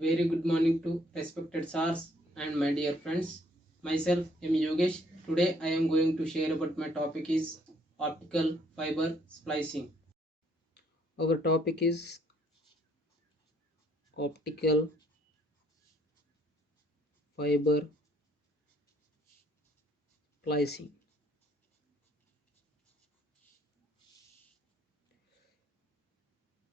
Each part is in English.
Very good morning to respected sirs and my dear friends. Myself am Yogesh. Today I am going to share about my topic is optical fiber splicing. Our topic is optical fiber splicing.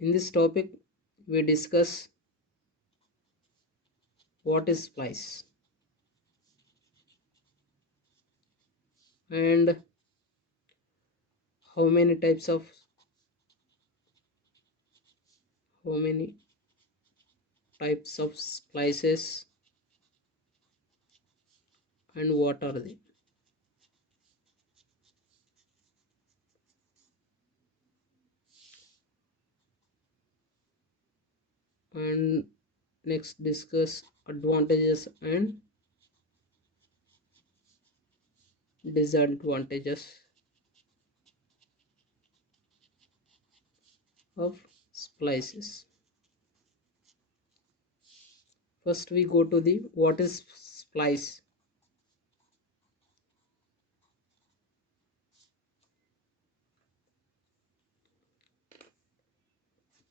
In this topic we discuss what is splice and how many types of how many types of splices and what are they. And next discuss advantages and disadvantages of splices. First we go to the what is splice.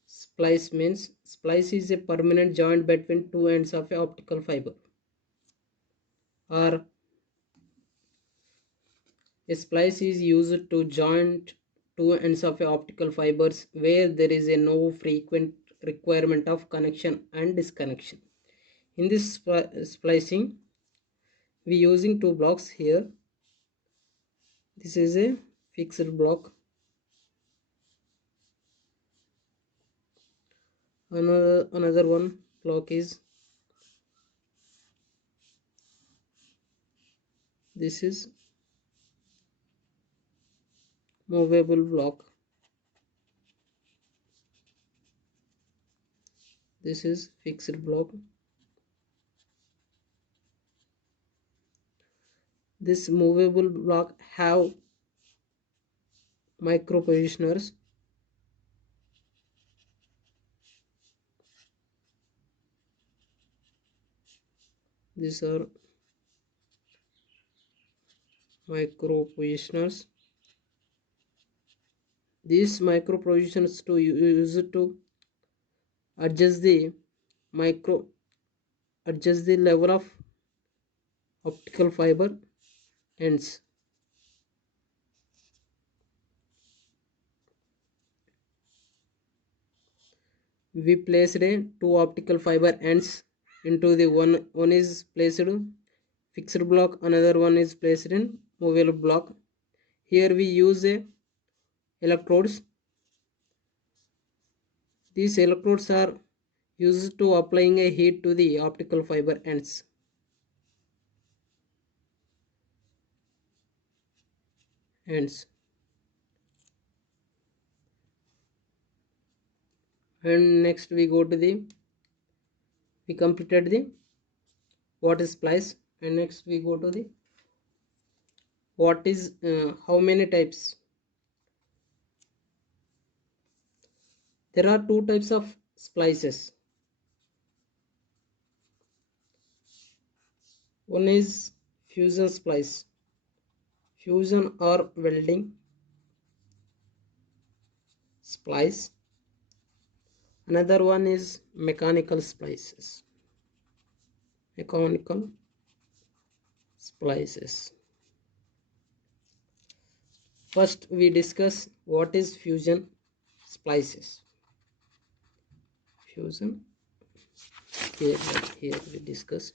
Splice means splice is a permanent joint between two ends of a optical fiber, or a splice is used to join two ends of a optical fibers where there is a no frequent requirement of connection and disconnection. In this splicing we using two blocks here. This is a fixed block. Another one block is this is movable block. This is fixed block. This movable block have micro positioners. These are micro positioners. These micro positioners to use to adjust the micro adjust the level of optical fiber ends. We placed a two optical fiber ends into the one is placed fixed block, another one is placed in movable block. Here we use a electrodes. These electrodes are used to applying a heat to the optical fiber ends. And next we go to the we completed the what is splice, and next we go to the what is how many types. There are two types of splices. One is fusion splice, fusion or welding splice. Another one is mechanical splices. Mechanical splices. First we discuss what is fusion splices. Fusion. Here we discuss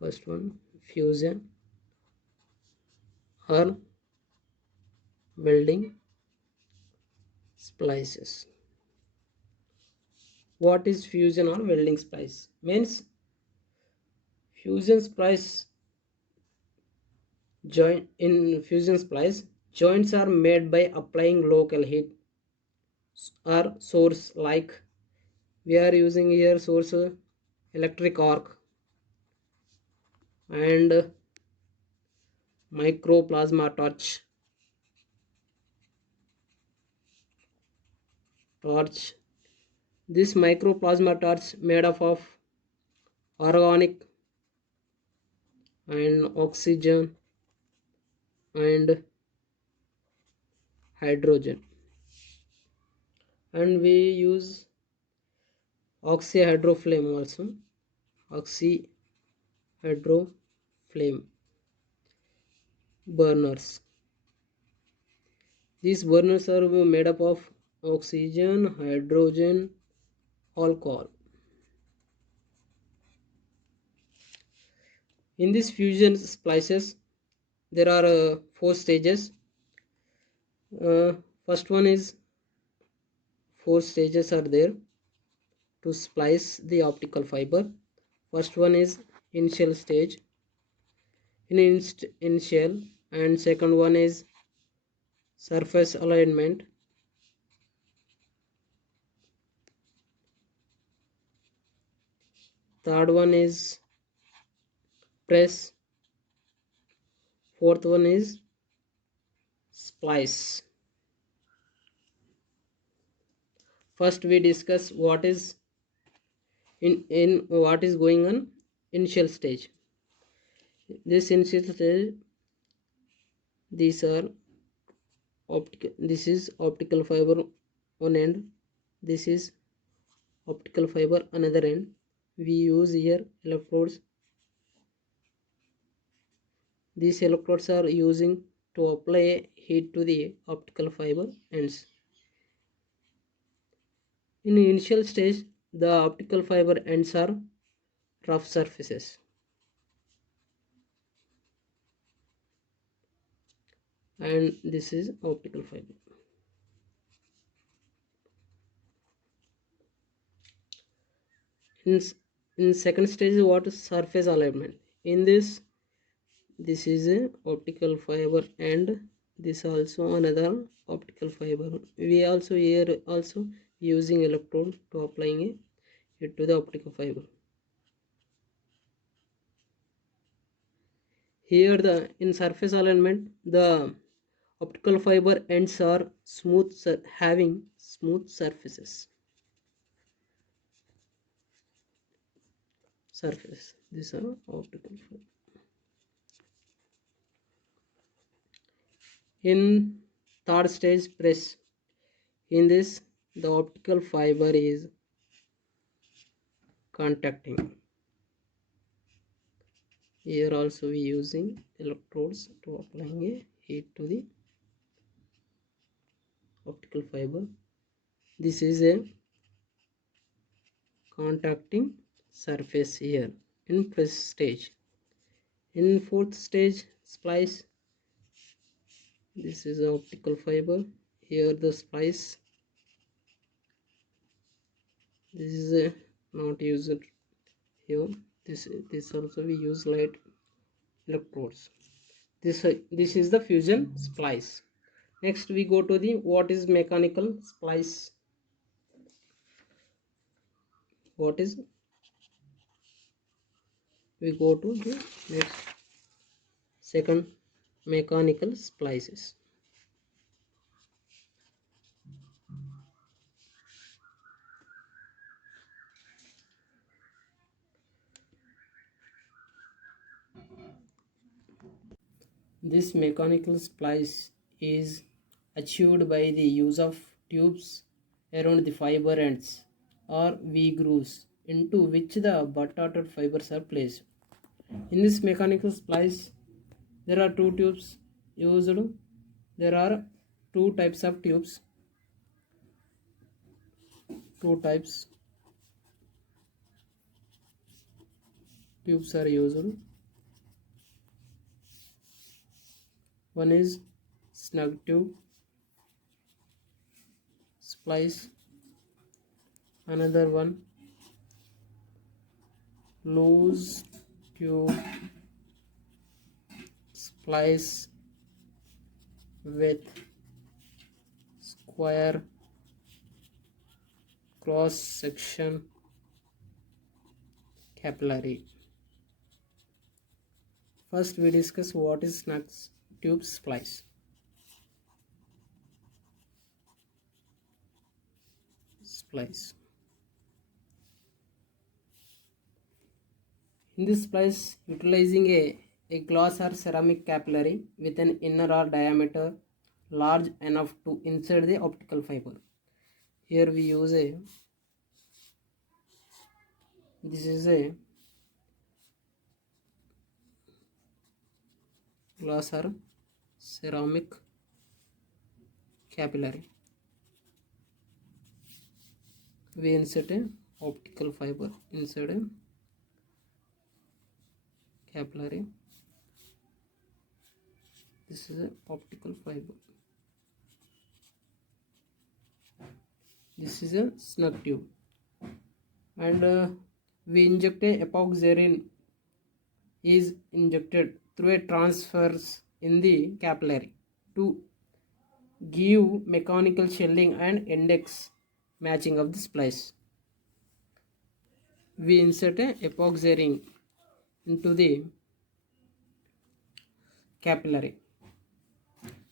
first one, fusion or welding splices. What is fusion or welding splice? Means fusion splice joint. In fusion splice, joints are made by applying local heat or source, like we are using here source electric arc and microplasma torch. This microplasma torch made up of organic and oxygen and hydrogen, and we use oxyhydroflame also. Oxyhydroflame burners. These burners are made up of oxygen, hydrogen, alcohol. In these fusion splices, there are four stages. First one is four stages are there to splice the optical fiber. First one is initial stage, initial, and second one is surface alignment. Third one is press. Fourth one is splice. First we discuss what is in what is going on initial stage. This initial stage, these are optical, this is optical fiber one end, this is optical fiber another end. We use here electrodes. These electrodes are using to apply heat to the optical fiber ends. In initial stage, the optical fiber ends are rough surfaces, and this is optical fiber. In second stage, what is surface alignment? In this is a optical fiber and this also another optical fiber. We also here also using electrode to applying it to the optical fiber. Here the in surface alignment, the optical fiber ends are smooth, having smooth surfaces. These are optical fiber. In third stage press, in this the optical fiber is contacting. Here also we using electrodes to applying a heat to the optical fiber. This is a contacting surface here in press stage. In fourth stage splice, this is the optical fiber. Here the splice. This is a not used here. This also we use light electrodes. This is the fusion splice. Next we go to the what is mechanical splice. What is, we go to the next second, mechanical splices. This mechanical splice is achieved by the use of tubes around the fiber ends or V grooves into which the butt-hearted fibers are placed. In this mechanical splice, there are two tubes used. There are two types of tubes. Two types tubes are used. One is snug tube splice, another one loose tube splice with square cross section capillary. First we discuss what is snug tube splice. In this splice, utilizing a glass or ceramic capillary with an inner or diameter large enough to insert the optical fiber. Here we use this is a glass or ceramic capillary. We insert a optical fiber inside a capillary. This is a optical fiber. This is a snug tube, and we inject a epoxyrin is injected through a transverse in the capillary to give mechanical shelling and index matching of the splice. We insert a epoxy ring into the capillary.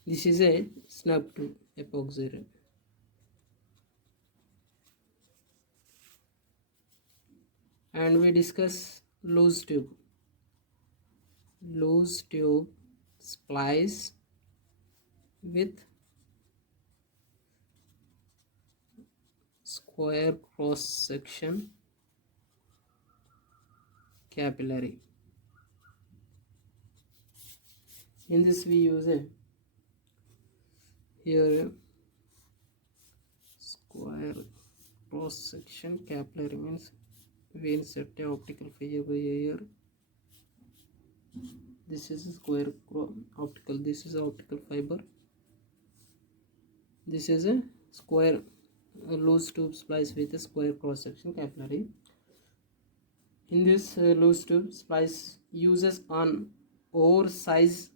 This is a snug tube epoxy ring. And we discuss loose tube. Loose tube splice with square cross section capillary. In this we use a here square cross section capillary means we insert a optical fiber here. This is a square optical. This is optical fiber. This is a square loose tube splice with a square cross section capillary. In this loose tube splice uses an oversized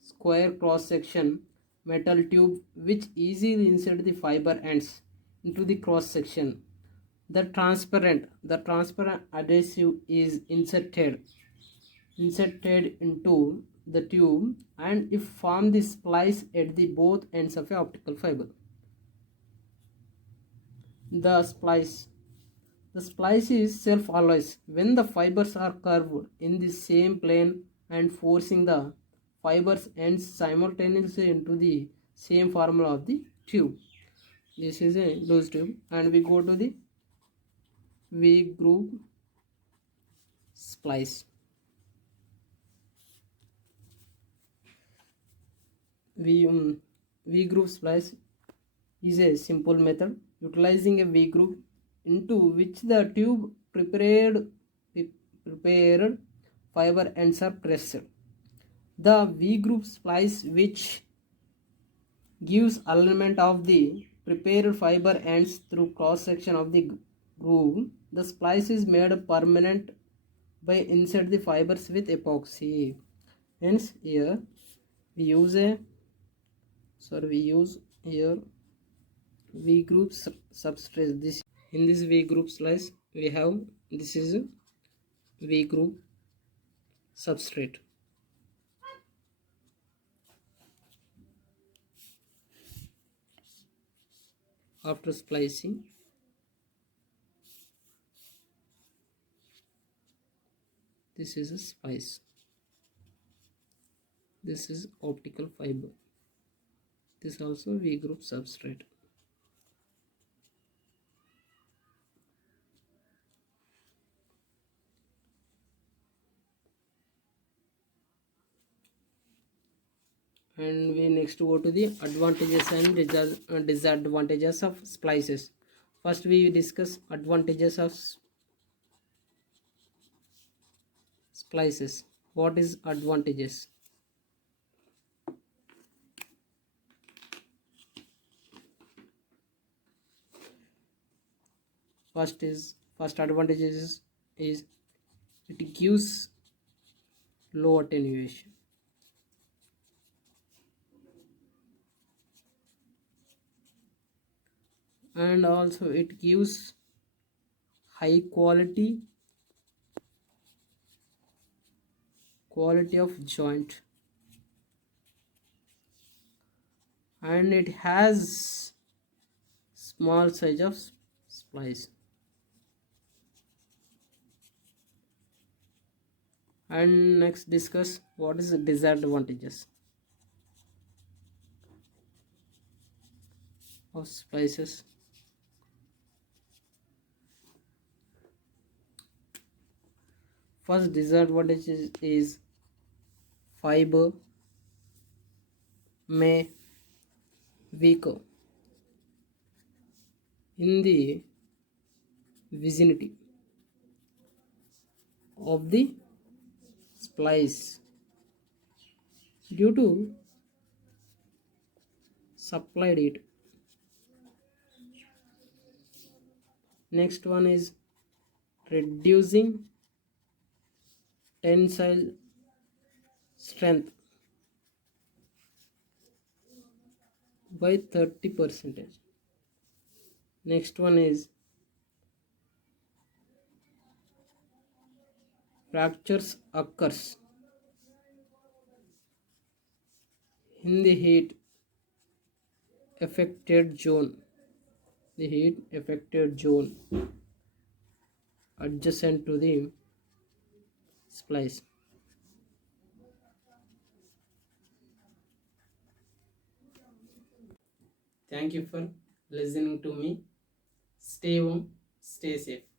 square cross section metal tube which easily insert the fiber ends into the cross section. The transparent adhesive is inserted into the tube and if form the splice at the both ends of a optical fiber. The splice is self-alloys when the fibers are curved in the same plane and forcing the fibers ends simultaneously into the same formula of the tube. This is a loose tube, and we go to the V groove splice. V groove splice is a simple method utilizing a V groove into which the tube prepared fiber ends are pressed. The V groove splice which gives alignment of the prepared fiber ends through cross section of the groove. The splice is made permanent by insert the fibers with epoxy. Hence here we use here V group substrate. This in this V group slice we have this is a V group substrate. After splicing, this is a splice. This is optical fiber. This also V group substrate. And we next go to the advantages and disadvantages of splices. First we discuss advantages of splices. What is advantages? First advantages is it gives low attenuation. And also it gives high quality of joint, and it has small size of splice. And next discuss what is the disadvantages of spices. First disadvantage is fiber may weaker in the vicinity of the splice due to supplied heat. Next one is reducing tensile strength by 30%. Next one is fractures occurs in the heat affected zone. The heat affected zone adjacent to the splice. Thank you for listening to me. Stay home, stay safe.